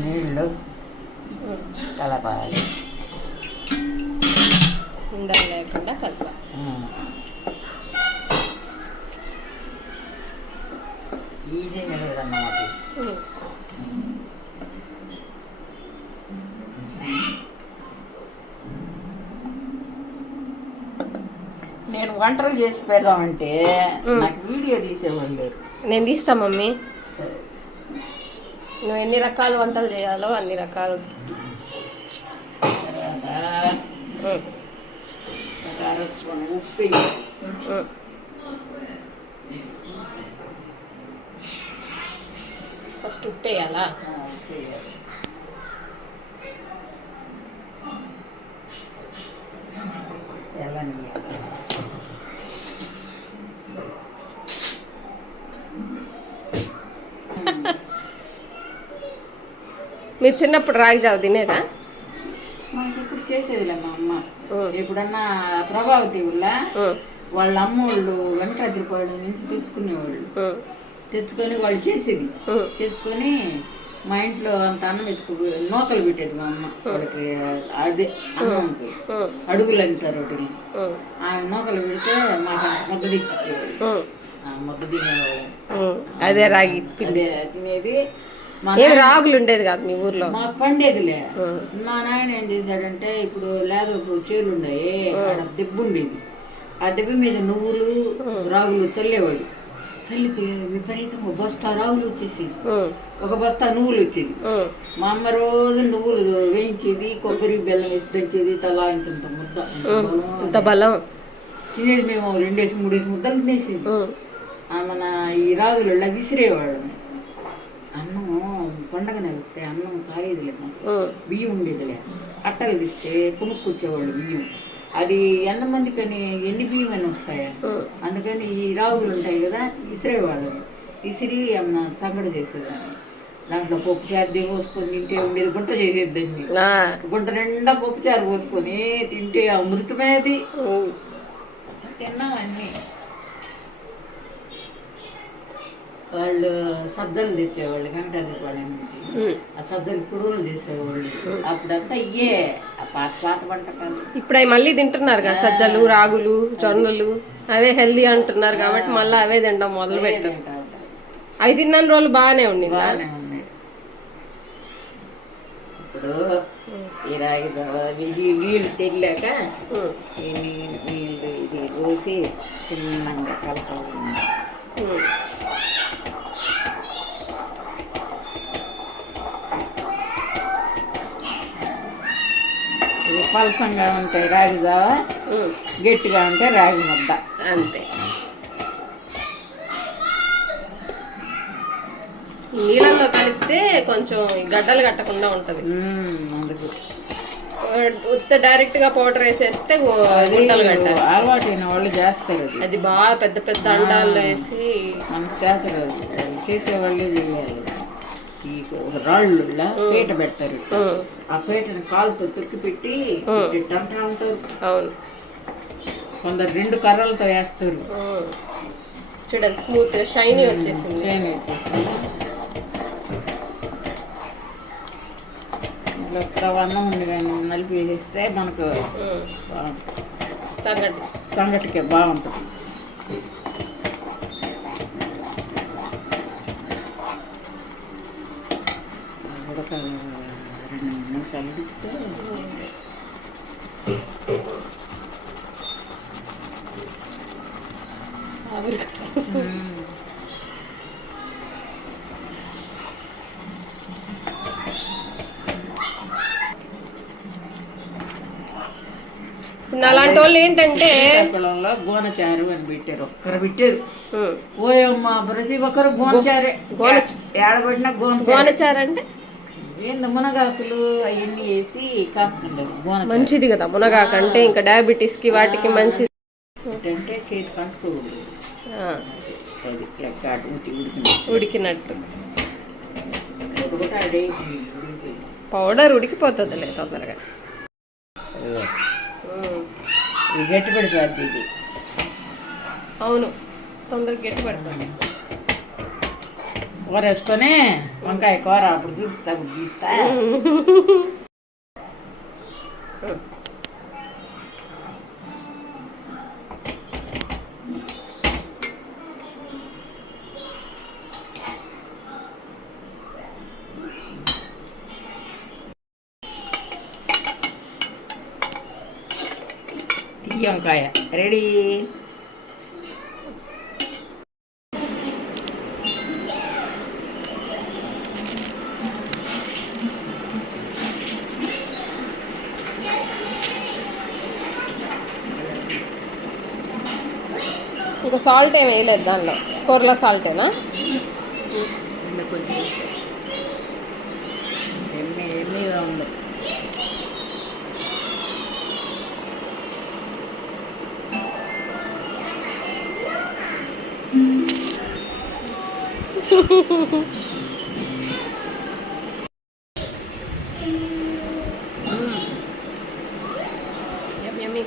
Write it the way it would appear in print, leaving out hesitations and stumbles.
నీళ్ళు కలపాలి, ఉండలు లేకుండా కలపాలి. ఈజీగా లేదన్నమాట. నేను వంటలు చేసి పెడదామంటే నాకు వీడియో తీసేవాళ్ళు లేరు. నేను తీస్తా మమ్మీ. నువ్వు ఎన్ని రకాల వంటలు చేయాలో అన్ని రకాలు. ఉప్పు ఫస్ట్ ఉప్పు వేయాలా? మీరు చిన్నప్పుడు రాగి జావ తినేదా? మాకు ఇప్పుడు చేసేదిలే మా అమ్మ. ఎప్పుడన్నా ప్రభావతి వాళ్ళ అమ్మోళ్ళు వెంకటాద్రిపాడు నుంచి తెచ్చుకునేవాళ్ళు. తెచ్చుకొని వాళ్ళు చేసేది చేసుకొని మా ఇంట్లో అంత అన్నం ఎత్తుకు నూకలు పెట్టేది మా అమ్మ. వాళ్ళకి అదే అన్నంకి అడుగులు అంటారు వాటిని. ఆమె నూకలు పెడితే మాకు ముద్ద తెచ్చిచ్చేవాళ్ళు. ముద్ద తినేవాళ్ళు. అదే రాగి అదే తినేది. ఏం రాగులు ఉండేది కాదు మీ ఊర్లో? మాకు పండేదిలే. మా నాయన ఏం చేశాడంటే, ఇప్పుడు లేదు చేలు ఉన్నాయి, దెబ్బ ఉండేది. ఆ దెబ్బ మీద నువ్వులు రాగులు చల్లేవాడు. చల్లితే విపరీతంగా బస్తా రాగులు వచ్చేసేది, ఒక బస్తా నువ్వులు వచ్చేది. మా అమ్మ రోజు నువ్వులు వేయించేది, కొబ్బరి బెల్లం వేసి దంచేది. తలా ఇంత ముద్ద బలం తినేది. మేము 2 3 ముద్దలు తినేసేది. మన ఈ రాగులు విసిరేవాళ్ళం. అన్నము పండగ నెలిస్తే అన్నం సాయేదిలే, మాకు బియ్యం ఉండేదిలే. అట్టలు తీస్తే కొనుక్కొచ్చేవాళ్ళు బియ్యం. అది ఎంతమంది కానీ ఎన్ని బియ్యం అని వస్తాయా, అందుకని ఈ రాగులు ఉంటాయి కదా విసిరేవాళ్ళు. విసిరి ఏమన్నా సంగడి చేసేదాన్ని. దాంట్లో పప్పు చారు పోసుకొని తింటే ఉండేది. గుంట చేసేద్దండి, గుంట నిండా పప్పు చారు పోసుకొని తింటే అమృతమేది. తిన్నాం అన్నీ. వాళ్ళు సజ్జలు తెచ్చేవాళ్ళు వెంకటాద్రిపాళెం నుంచి. ఆ సజ్జలు కుడువులు చేసేవాళ్ళు. అప్పుడంతా ఇయ్యే పాత వంటకాలు. ఇప్పుడు అవి మళ్ళీ తింటున్నారు కదా, సజ్జలు రాగులు జొన్నలు. అవే హెల్దీ అంటున్నారు కాబట్టి మళ్ళీ అవే తినడం మొదలు పెట్టారు. అవి తిన్న రోజులు బాగానే ఉన్నాయి. ఇప్పుడు ఈ రాగి నీళ్ళు తెగిలాక నీళ్ళు ఇది పోసి చిన్నగా కలపాలి. పలసంగా ఉంటాయి రాగి జావ, గట్టిగా ఉంటే రాగి ముద్ద అంతే. నీళ్ళల్లో కలిపితే కొంచెం గడ్డలు కట్టకుండా ఉంటది. అందుకు డైరెక్ట్ గా పౌడర్ వేసేస్తే గుంటలు కట్టాలి. అలవాటైన వాళ్ళు చేస్తారు. అది బాగా పెద్ద పెద్ద అండాల్లో వేసి మనకు చేస్తారు. చేసేవాళ్ళే చేయాలి. ఈ రాళ్ళు పీట పెడతారు. ఆ పీటను కాలుతో తొక్కి పెట్టి అంటా ఉంటారు. అవును, కొందరు 2 కర్రలతో వేస్తారు. చూడండి స్మూత్ షైనీ వచ్చేసింది. అన్నం ఉంది కానీ నలిపి వేసేస్తే మనకు సంగటికే బాగుంటుంది. ఒక 2 నిమిషాలు తిప్పితే అలాంటి వాళ్ళు ఏంటంటే గోనచారు అని పెట్టారు. ఒక్కరు పెట్టారు. ఓయమ్మ ప్రతి ఒక్కరు గోనచారే. ఏడబడినా గోనచారు అంటే ఏంది మునగాకులు అవన్నీ వేసి కాసుకుంటారు. మంచిది కదా మునగాకు అంటే, ఇంకా డయాబెటీస్ కి వాటికి మంచిది. అంటే చేతి కంటుకోకూడదు, ఉడికినట్టు. పౌడర్ ఉడికిపోతుంది తొందరగా. గట్టి పడిపోద్ది ఇది. అవును, తొందరగా గట్టి పడుతుంది. కూర వేసుకొని వంకాయ కూర అప్పుడు చూపిస్తా, అప్పుడు తీస్తా. తీయ వంకాయ రెడీ. ఇంకా సాల్ట్ ఏమి వేయలేదు దానిలో, కూరలో సాల్టేనా? కొంచెం ఎమ్మెగా ఉంది. Yummy.